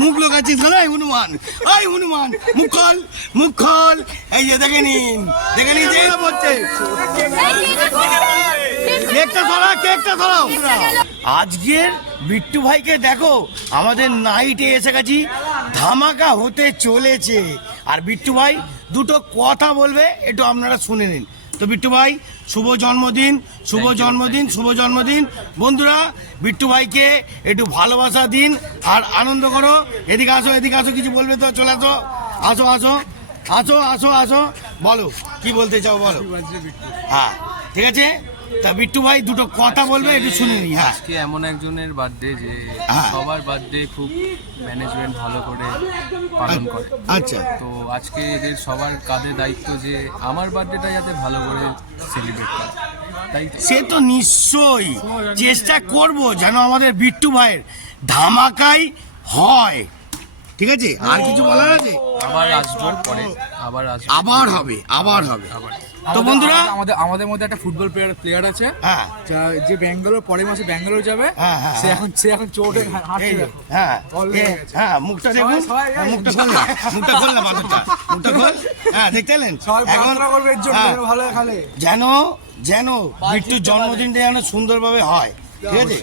মুখ লোকাচ্ছিস না হনুমান, এই হনুমান মুখ খোল। এই যে দেখে নিন যে বলছে কেকটা ধরাও। আজকের বিট্টু ভাইকে দেখো, আমাদের নাইটে এসে গেছি, ধামাকা হতে চলেছে। আর বিট্টু ভাই দুটো কথা বলবে, একটু আপনারা শুনে নিন। তো বিট্টু ভাই শুভ জন্মদিন। বন্ধুরা বিট্টু ভাইকে একটু ভালোবাসা দিন আর আনন্দ করো। এদিকে আসো, কিছু বলবে তো? চলে আসো, বলো কি বলতে চাও বলো। হ্যাঁ ঠিক আছে, তা বিট্টু ভাই দুটো কথা বলবে, একটু শুনে নি। হ্যাঁ, আজকে এমন একজনের বার্থডে যে সবার বার্থডে খুব ম্যানেজমেন্ট ভালো করে পালন করে। আচ্ছা, তো আজকে এদের সবার কাঁধে দায়িত্ব যে আমার বার্থডেটা যাতে ভালো করে সেলিব্রেট করে। তাই সে তো নিশ্চয়ই চেষ্টা করব যেন আমাদের বিট্টু ভাইয়ের ধামাকাই হয়। ঠিক আছে, আর কিছু বলার আছে? আবার হবে। তো বন্ধুরা আমাদের মধ্যে একটা ফুটবল প্লেয়ার আছে, হ্যাঁ, যে ব্যাঙ্গালোর পরের মাসে ব্যাঙ্গালোর যাবে। সে এখন চোটে হাঁটছে। হ্যাঁ, মুখটা দেখুন, মুখটা খোল না, মুখটা খোল। হ্যাঁ, দেখতে পেলেন? এখন যেন বিট্টুর জন্মদিনটা যেন সুন্দরভাবে হয়। ঠিক আছে,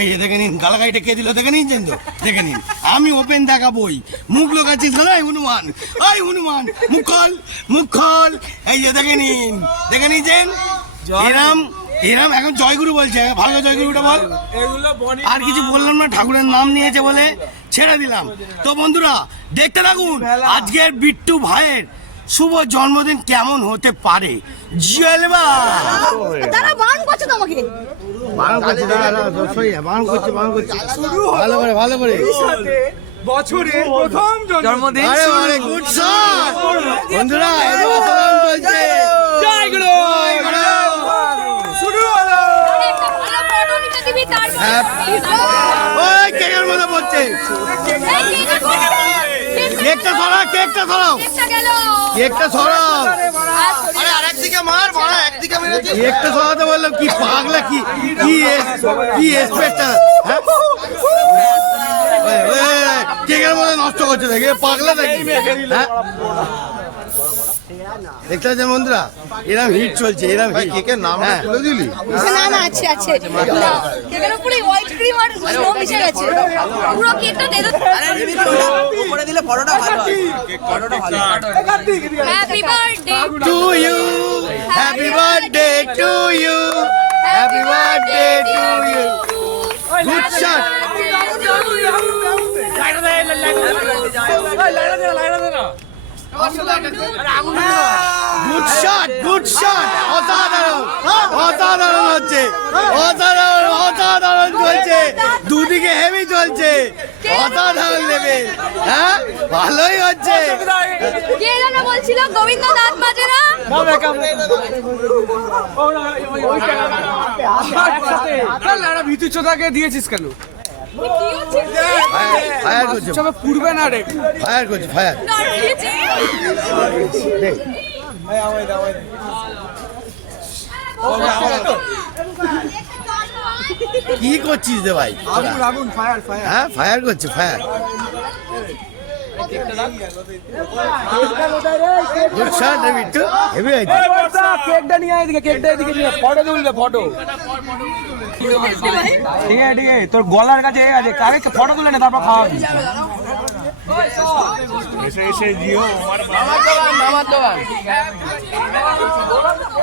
এই যে দেখে নিন, গালাগাইটা কে দিল দেখে নিন তো, দেখে নিন। আমি ওপেন দেখাবই, মুখ লোকাচ্ছিস না হনুমান, মুখ খোল। এই যে দেখে নিন এরাম এখন জয়গুরু বলছে, ভালো জয়গুরুটা বল। আর কিছু বললাম না, ঠাকুরের নাম নিয়েছে বলে ছেড়ে দিলাম। তো বন্ধুরা দেখতে থাকুন আজকের বিট্টু ভাইয়ের শুভ জন্মদিন কেমন হতে পারে। জলবা তারা বারণ করছে তোমাকে, ভালো করে বছরের প্রথম জন্মদিন। গুড শট বন্ধুরা, চলছে শুরু হলো। কেকের মধ্যে পড়ছে, কেকটা ধরাও। আরে আরেকদিকে মার, একদিকে মেরেছিস। কেকটা ধরাতে বললাম, কি পাগলা, কি এক্সপেক্টার। কেকের মধ্যে নষ্ট করছে দেখে, পাগলা দেখি। হ্যাঁ, দেখতে পাচ্ছেন বন্ধুরা, এরম হিট চলছে, কেকের নাম তুলে দিলি? না আছে কেকের উপরে হোয়াইট ক্রিম আর স্নো মিশে গেছে, পুরো কেকটা দে দাও। উপরে দিলে ফটোটা ভালো হয়, ফটোটা ভালো। Happy birthday to you, happy birthday to you, happy birthday to you. Good shot, good shot, অসাধারণ হচ্ছে, অসাধারণ চলছে, দুদিকে হেভি চলছে, অসাধারণ লেভেল। হ্যাঁ, ভালোই হচ্ছে। কে যেন বলছিল গোবিন্দ দাঁত বাজে না? ভিতু চোদাকে দিয়েছিস কেন? ফায়ার করছে, পূর্বে না রে, ফায়ার করছে, ফায়ার। কি করছিস রে ভাই? আগুন ফায়ার। হ্যাঁ, ফায়ার করছে, ফায়ার। গুড শট রে বিট্টু, হেভি হয়েছে। কেকটা নিয়ে এদিকে, ফটো তুলবে, ফটো। ঠিক আছে, তোর গলার কাছে আছে, কারে ফটো তুলে নে, তারপর খাওয়াবি।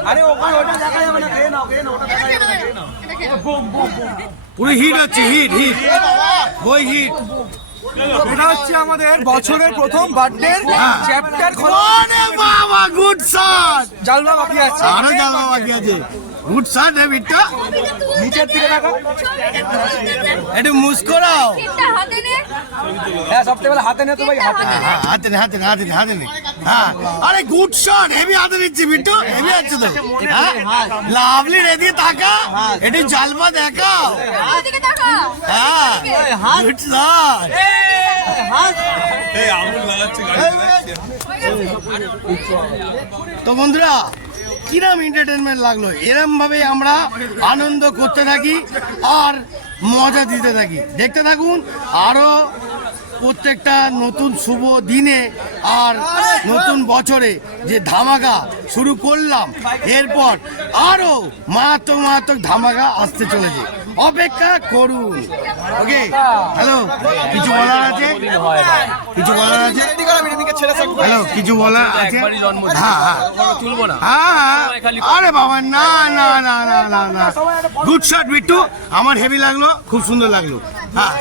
আরে ওখানে ওটা দেখা যাবে না, খেয়ে নাও, ওটা দেখা যাবে না। পুরো হিট হচ্ছে, হিট বই হিট। এটা হচ্ছে আমাদের বছরের প্রথম বার্থডে চ্যাপ্টার খোলা। ওরে বাবা, গুড শট। জালবা বাকি আছে, আরো জালবা বাকি আছে। গুড শট রে বিট্টু, নিচের দিকে রাখো, একটু মুস্কুরাও। হ্যাঁ সবচেয়ে ভালো হাতে নে তো ভাই, হাতে নে। হাতে নে। হ্যাঁ, আরে গুড শট, হেভি হাতে নিচ্ছি বিট্টু, হেভি আছে তো। হ্যাঁ, লাভলি রেডি, তাকা একটু জালবা দেখাও। হ্যাঁ, গুড শট। তো বন্ধুরা কিরম এন্টারটেনমেন্ট লাগলো, এরম ভাবে আমরা আনন্দ করতে থাকি। আর মজা দিতে থাকি। দেখতে থাকুন আরো প্রত্যেকটা নতুন শুভ দিনে আর নতুন বছরে যে ধামাকা শুরু করলাম, এরপর আরো মারাত্মক মারাত্মক ধামাকা আসতে চলেছে, অপেক্ষা করুন। ওকে, হ্যালো, কিছু বলার আছে? কিছু বলার আছে? হ্যালো, কিছু বলার আছে? হ্যাঁ হ্যাঁ তুলবো না। হ্যাঁ, আরে বাবা, না না না না না না, গুড শট বিট্টু, আমার হেভি লাগলো, খুব সুন্দর লাগলো। হ্যাঁ,